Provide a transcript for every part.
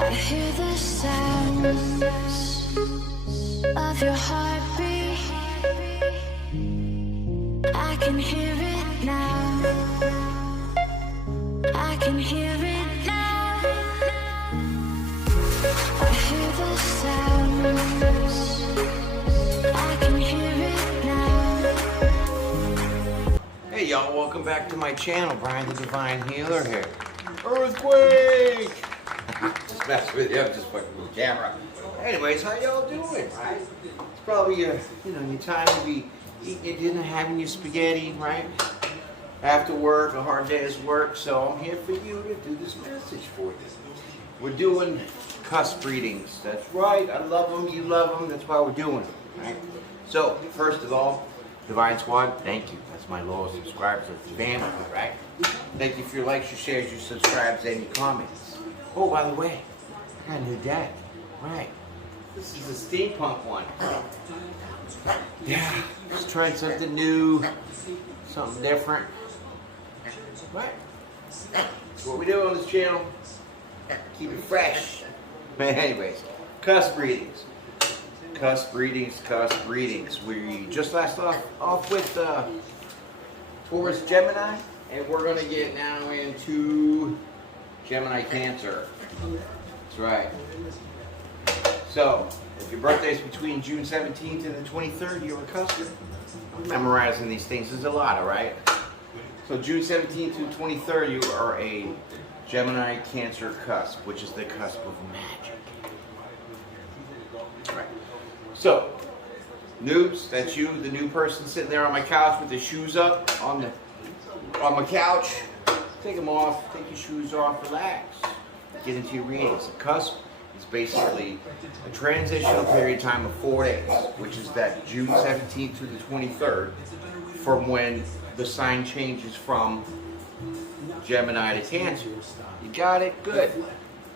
I hear the sounds of your heartbeat. I can hear it now. I can hear it now. I hear the sounds. I can hear it now. Hey y'all, welcome back to my channel. Brian the Divine Healer here. Earthquake! Just mess with you, I'm just fucking with the camera. Anyways, how y'all doing, right? It's probably your time to be eating your dinner, having your spaghetti, right? After work, a hard day's work, so I'm here for you to do this message for you. We're doing Cusp readings. That's right, I love them, you love them, that's why we're doing them, right? So, first of all, Divine Squad, thank you. That's my loyal subscribers of the family, right? Thank you for your likes, your shares, your subscribes, and your comments. Oh, by the way, I got a new deck. Right. This is a steampunk one. Yeah, just trying something new, something different. Right. That's what we do on this channel. Keep it fresh. Anyways, Cusp readings. Cusp readings, Cusp readings. We just last off with Taurus Gemini, and we're going to get now into Gemini-Cancer. That's right. So, if your birthday is between June 17th and the 23rd, you're a Cusper. I'm memorizing these things. There's a lot, alright? So, June 17th to 23rd, you are a Gemini-Cancer cusp, which is the cusp of magic. Right. So, noobs, that's you, the new person sitting there on my couch with the shoes up on my couch. Take them off, take your shoes off, relax. Get into your readings. The cusp is basically a transitional period of time of 4 days, which is that June 17th to the 23rd, from when the sign changes from Gemini to Cancer. You got it? Good.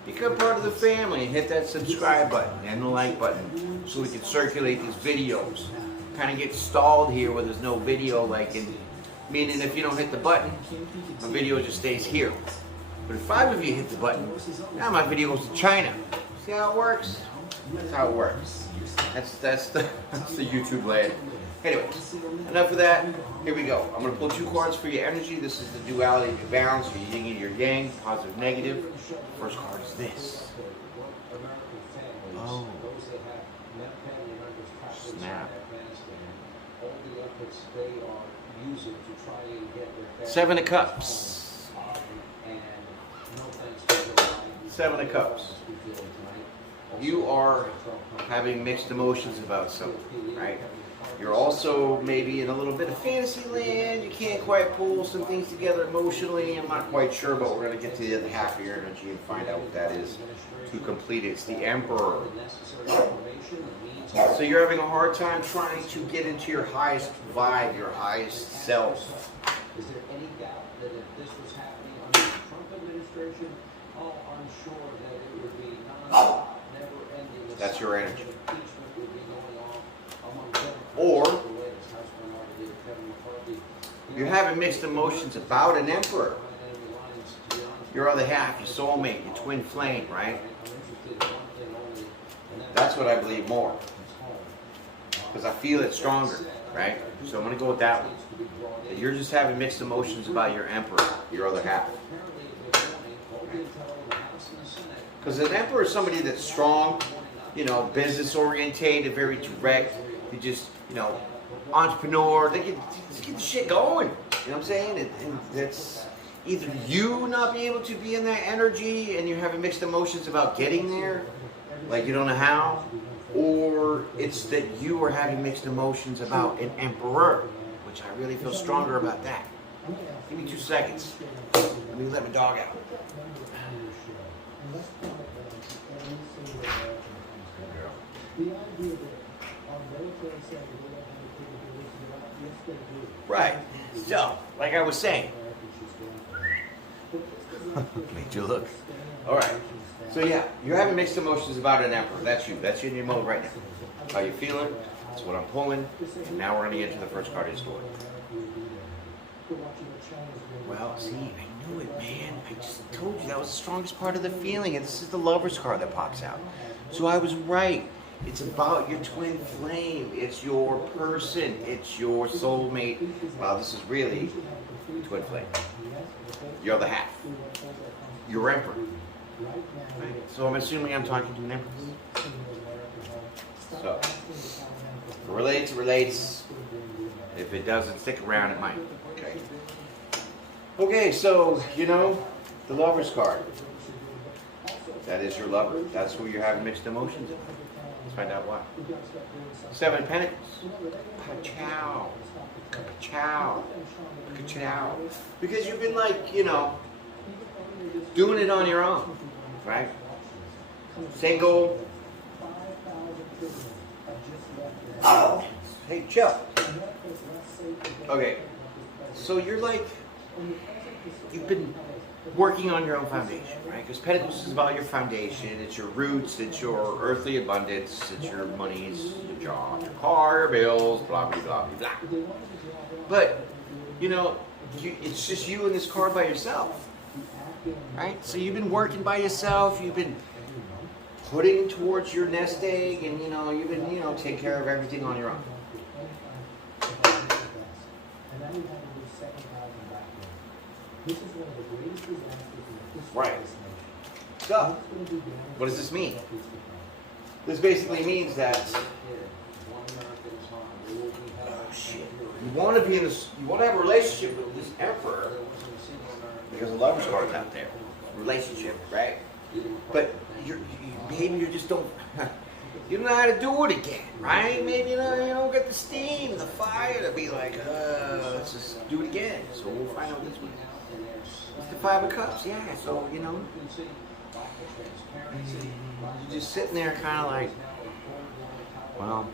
Become part of the family and hit that subscribe button and the like button so we can circulate these videos. Kind of get stalled here where there's no video liking. Meaning if you don't hit the button, my video just stays here. But if 5 of you hit the button, now my video goes to China. See how it works? That's how it works. That's the YouTube land. Anyways, enough of that. Here we go. I'm going to pull 2 cards for your energy. This is the duality of your balance, your yin and your yang, positive, negative. First card is this. Oh. Snap. 7 of Cups. 7 of Cups. You are having mixed emotions about something, right? You're also maybe in a little bit of fantasy land. You can't quite pull some things together emotionally. I'm not quite sure, but we're going to get to the other half of your energy and find out what that is to complete it. It's the Emperor. So you're having a hard time trying to get into your highest vibe, your highest self. Is there any doubt that if this was happening under the Trump administration, I'm sure that it would be non-stop, never-ending. That's your energy. Or you're having mixed emotions about an emperor. Your other half, your soulmate, your twin flame, right? That's what I believe more. Because I feel it stronger, right? So I'm going to go with that one. You're just having mixed emotions about your emperor, your other half. Because an emperor is somebody that's strong, business orientated, very direct. You just, entrepreneur. They can just get the shit going. You know what I'm saying? And that's either you not being able to be in that energy and you're having mixed emotions about getting there, like you don't know how, or it's that you are having mixed emotions about an emperor, which I really feel stronger about that. Give me 2 seconds. Let me let my dog out. Right. So, like I was saying. Made you look. Alright. So yeah, you're having mixed emotions about an emperor. That's you. That's you in your mode right now. How you feeling? That's what I'm pulling. And now we're going to get to the first card of the story. Well, see, I knew it, man. I just told you that was the strongest part of the feeling, and this is the Lover's card that pops out. So I was right. It's about your twin flame. It's your person. It's your soulmate. Wow, this is really twin flame. You're the half. Your emperor. Right. So I'm assuming I'm talking to an empress. So, if it relates, it relates. If it doesn't, stick around, it might. Okay. Okay, so, you know, the Lover's card. That is your lover. That's who you're having mixed emotions with. Let's find out why. 7 of Pentacles. Pa-chow. Ka-chow. Ka-chow. Because you've been like, you know, doing it on your own. Right? Single. Hey, chill. Okay. So you're like, you've been working on your own foundation, right? Because Pentacles is about your foundation. It's your roots. It's your earthly abundance. It's your monies, your job, your car, your bills, blah, blah, blah, blah, blah. But, you know, it's just you and this card by yourself, right? So you've been working by yourself. You've been putting towards your nest egg, and, you know, you've been, you know, take care of everything on your own. Right. So, what does this mean? This basically means that you want to be in this, you want to have a relationship with this emperor because the Lover's card is out there. Relationship, right? But maybe you just don't. You don't know how to do it again, right? Maybe you don't get the steam, the fire to be like, let's just do it again. So we'll find out this one. It's the 5 of Cups, yeah. So, you know, you're just sitting there kind of like, well,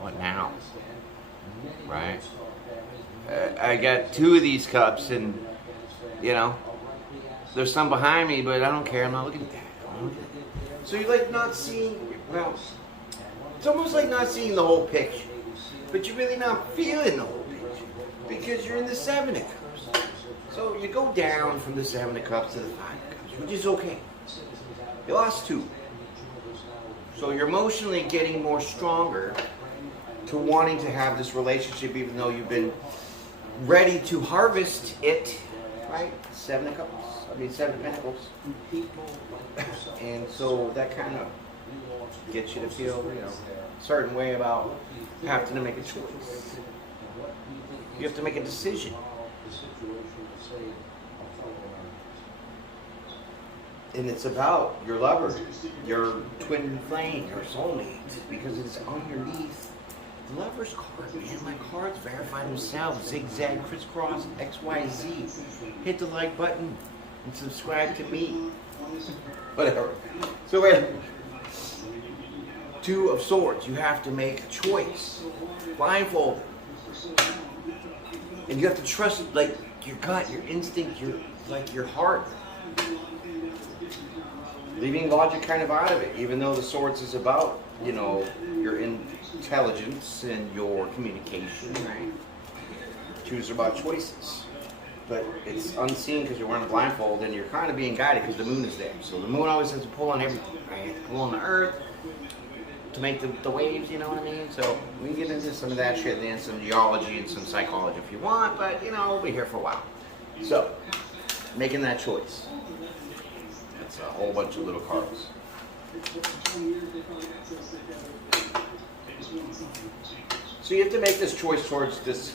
what now? Right? I got 2 of these cups, and, you know, there's some behind me, but I don't care. I'm not looking at that. So you're like not seeing, well, it's almost like not seeing the whole picture, but you're really not feeling the whole picture because you're in the 7 of Cups. So you go down from the 7 of Cups to the 5 of Cups, which is okay. You lost 2. So you're emotionally getting more stronger to wanting to have this relationship, even though you've been ready to harvest it, right? 7 of Cups. 7 of Pentacles. And so that kind of gets you to feel, you know, a certain way about having to make a choice. You have to make a decision. And it's about your lover, your twin flame, your soulmate, because it's underneath the Lover's card, man. My cards verify themselves. Zigzag, crisscross, XYZ. Hit the like button and subscribe to me. Whatever. So wait. 2 of Swords. You have to make a choice. Blindfolded. And you have to trust, like, your gut, your instinct, your heart. Leaving logic kind of out of it, even though the Swords is about, you know, your intelligence and your communication, right? 2's about choices. But it's unseen because you're wearing a blindfold, and you're kind of being guided because the moon is there. So the moon always has to pull on everything, right? Pull on the earth to make the waves, you know what I mean? So we can get into some of that shit and then some geology and some psychology if you want, but, you know, we'll be here for a while. So, making that choice. That's a whole bunch of little cards. So you have to make this choice towards this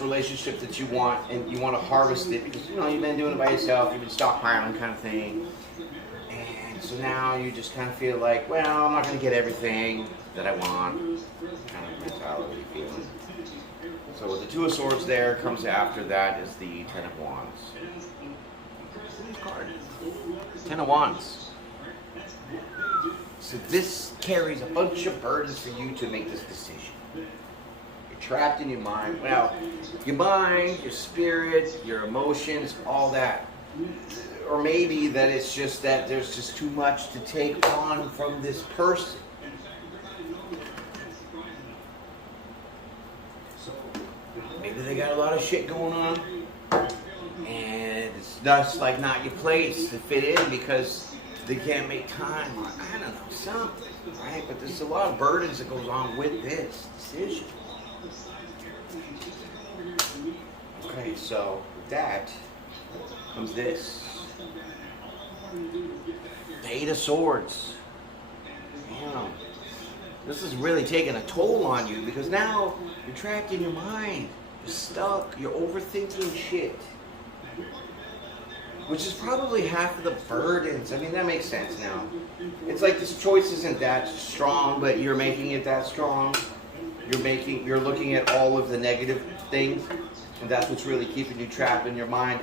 relationship that you want, and you want to harvest it because, you know, you've been doing it by yourself, you've been stockpiling kind of thing, and so now you just kind of feel like, well, I'm not going to get everything that I want, kind of mentality feeling. So with the 2 of Swords there, comes after that is the 10 of Wands. Card. 10 of Wands. So this carries a bunch of burdens for you to make this decision. Trapped in your mind. Well, your mind, your spirit, your emotions, all that. Or maybe that it's just that there's just too much to take on from this person. Maybe they got a lot of shit going on. And it's just like not your place to fit in because they can't make time or I don't know, something, right? But there's a lot of burdens that goes on with this decision. Okay, so with that comes this. The Eight of Swords. Damn. This is really taking a toll on you because now you're trapped in your mind. You're stuck. You're overthinking shit. Which is probably half of the burdens. I mean, that makes sense now. It's like this choice isn't that strong, but you're making it that strong. You're looking at all of the negative things, and that's what's really keeping you trapped in your mind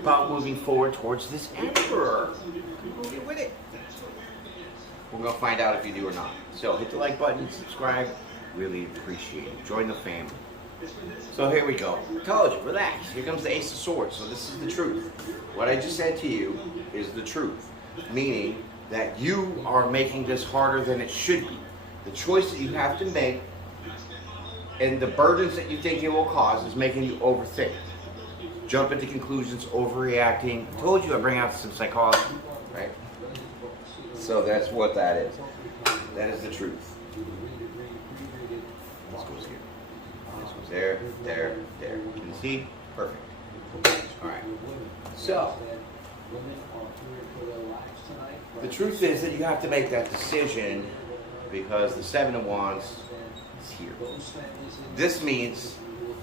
about moving forward towards this emperor. Get with it. We're gonna find out if you do or not. So hit the like button, subscribe. Really appreciate it. Join the family. So here we go. I told you, relax. Here comes the Ace of Swords. So this is the truth. What I just said to you is the truth. Meaning that you are making this harder than it should be. The choice that you have to make and the burdens that you think it will cause is making you overthink. Jump into conclusions, overreacting. I told you I bring out some psychology, right? So that's what that is. That is the truth. This goes here. This goes there, there, there. Can you see? Perfect. Alright. So, the truth is that you have to make that decision because the Seven of Wands is here. This means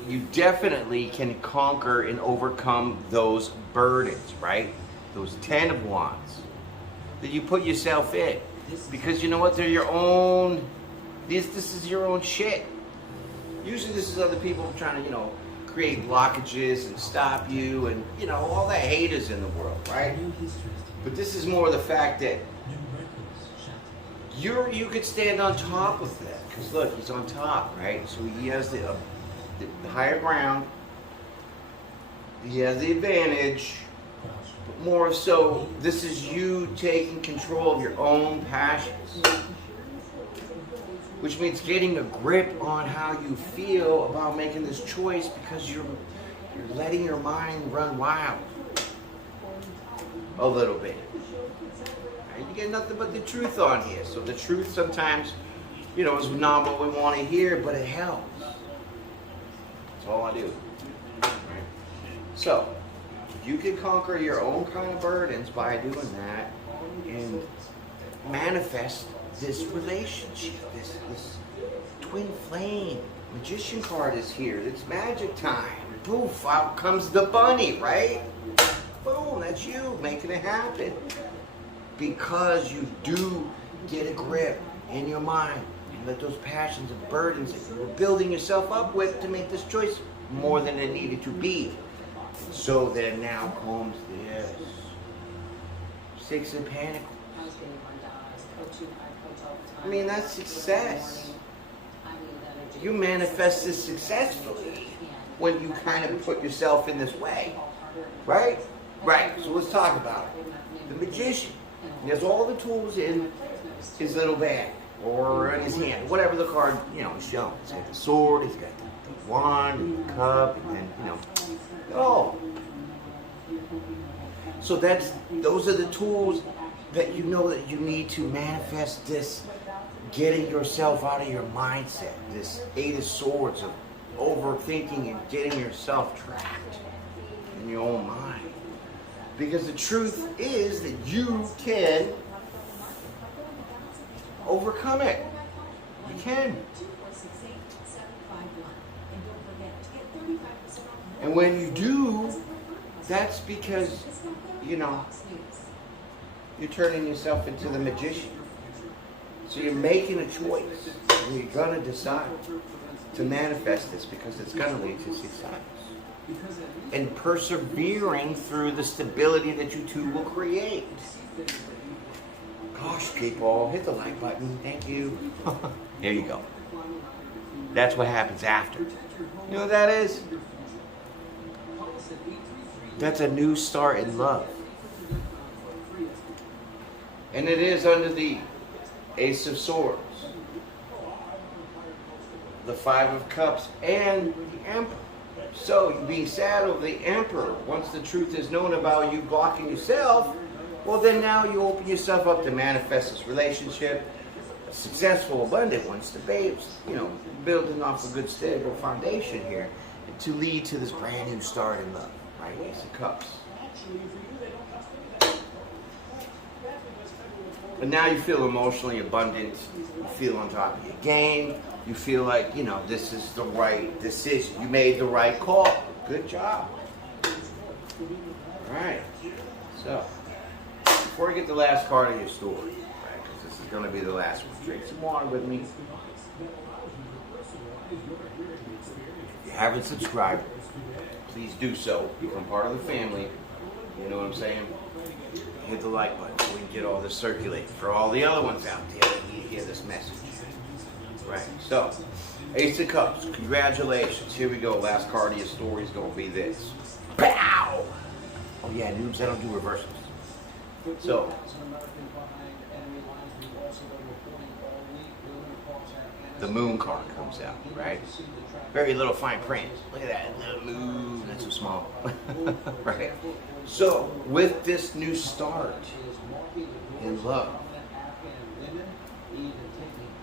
you definitely can conquer and overcome those burdens, right? Those 10 of Wands that you put yourself in. Because you know what? They're your own, this is your own shit. Usually this is other people trying to, create blockages and stop you and, all the haters in the world, right? But this is more the fact that you could stand on top of that. Because look, he's on top, right? So he has the higher ground. He has the advantage. But more so, this is you taking control of your own passions. Which means getting a grip on how you feel about making this choice because you're letting your mind run wild. A little bit. Right? You get nothing but the truth on here. So the truth sometimes, is not what we want to hear, but it helps. That's all I do. Right? So, you can conquer your own kind of burdens by doing that and manifest this relationship, this twin flame. Magician card is here. It's magic time. Poof, out comes the bunny, right? Boom, that's you making it happen. Because you do get a grip in your mind and let those passions and burdens that you were building yourself up with to make this choice more than it needed to be. So then now comes this. Six of Pentacles. I mean, that's success. You manifest this successfully when you kind of put yourself in this way. Right? Right. So let's talk about it. The Magician. He has all the tools in his little bag or in his hand. Whatever the card, is shown. He's got the sword, he's got the wand, the cup, and then, oh. So those are the tools that you know that you need to manifest this, getting yourself out of your mindset, this Eight of Swords of overthinking and getting yourself trapped in your own mind. Because the truth is that you can overcome it. You can. And when you do, that's because, you're turning yourself into the magician. So you're making a choice. And you're going to decide to manifest this because it's going to lead to success. And persevering through the stability that you two will create. Gosh, people, hit the like button. Thank you. There you go. That's what happens after. You know what that is? That's a new start in love. And it is under the Ace of Swords, the Five of Cups, and the Emperor. So you're being sad over the Emperor. Once the truth is known about you blocking yourself, well then now you open yourself up to manifest this relationship, a successful, abundant one, the babes, building off a good, stable foundation here to lead to this brand new start in love, right? Ace of Cups. But now you feel emotionally abundant, you feel on top of your game, you feel like, this is the right decision. You made the right call. Good job. All right. So, before we get the last card of your story, right, because this is going to be the last one, drink some water with me. If you haven't subscribed, please do so. Become part of the family. You know what I'm saying? Hit the like button so we can get all this circulated for all the other ones out there that need to hear this message. Right, so, Ace of Cups, congratulations. Here we go, last card of your story is going to be this. Pow! Oh yeah, noobs, I don't do reversals. So, the moon card comes out, right? Very little fine print. Look at that, little moon, that's so small. Right. So, with this new start in love,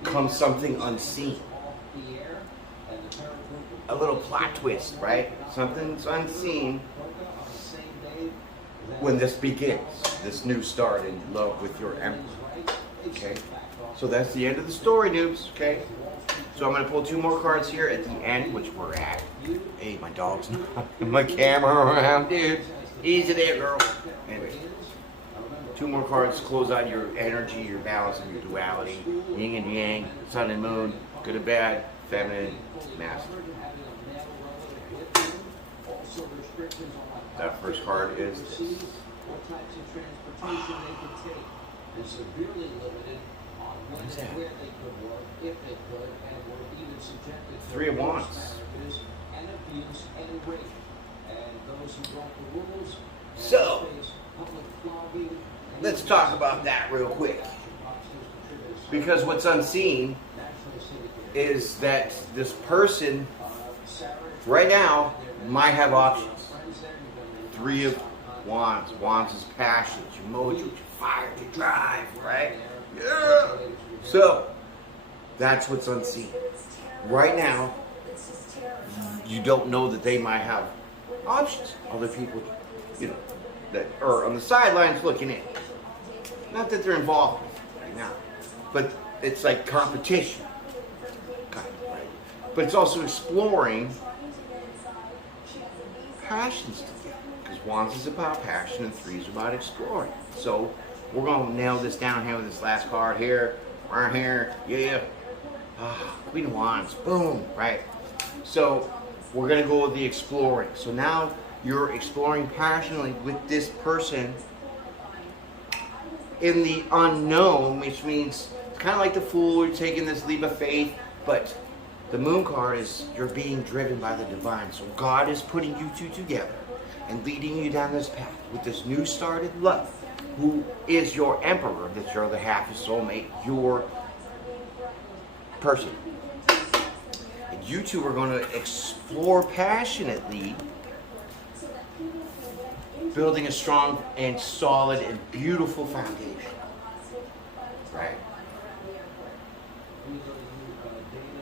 comes something unseen. A little plot twist, right? Something's unseen when this begins, this new start in love with your Emperor. Okay? So that's the end of the story, noobs, okay? So I'm going to pull 2 more cards here at the end, which we're at. Hey, my dog's knocking my camera around, dude. Easy there, girl. Anyway. 2 more cards to close out your energy, your balance, and your duality. Yin and yang, sun and moon, good and bad, feminine, masculine. That first card is this. What is that? 3 of Wands. So, let's talk about that real quick. Because what's unseen is that this person right now might have options. 3 of Wands. Wands is passion, your mojo, your fire, your drive, right? Yeah. So, that's what's unseen. Right now, you don't know that they might have options. Other people, that are on the sidelines looking in. Not that they're involved right now, but it's like competition, kind of, right? But it's also exploring passions together, because Wands is about passion and 3 is about exploring. So we're going to nail this down here with this last card here, right here, yeah. Queen of Wands, boom, right? So we're going to go with the exploring. So now you're exploring passionately with this person in the unknown, which means it's kind of like the Fool, you're taking this leap of faith, but the Moon card is you're being driven by the divine. So God is putting you 2 together and leading you down this path with this new started love, who is your Emperor, that's your other half, your soulmate, your person. And you 2 are going to explore passionately, building a strong and solid and beautiful foundation. Right?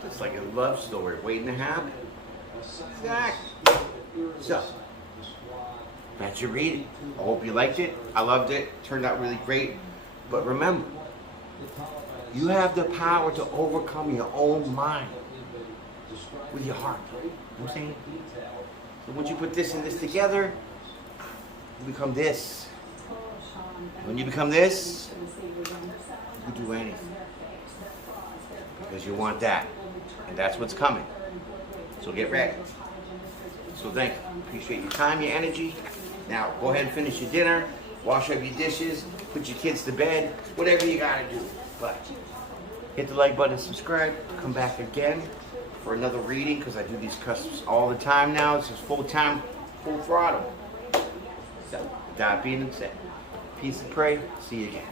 It's like a love story waiting to happen. Exactly. So, that's your reading. I hope you liked it. I loved it. Turned out really great. But remember, you have the power to overcome your own mind with your heart. You know what I'm saying? So once you put this and this together, you become this. When you become this, you can do anything. Because you want that. And that's what's coming. So get ready. So thank you. Appreciate your time, your energy. Now go ahead and finish your dinner. Wash up your dishes. Put your kids to bed. Whatever you gotta do. But hit the like button and subscribe. Come back again for another reading, because I do these cusps all the time now. This is full time, full throttle. So, with that being said, peace and pray. See you again.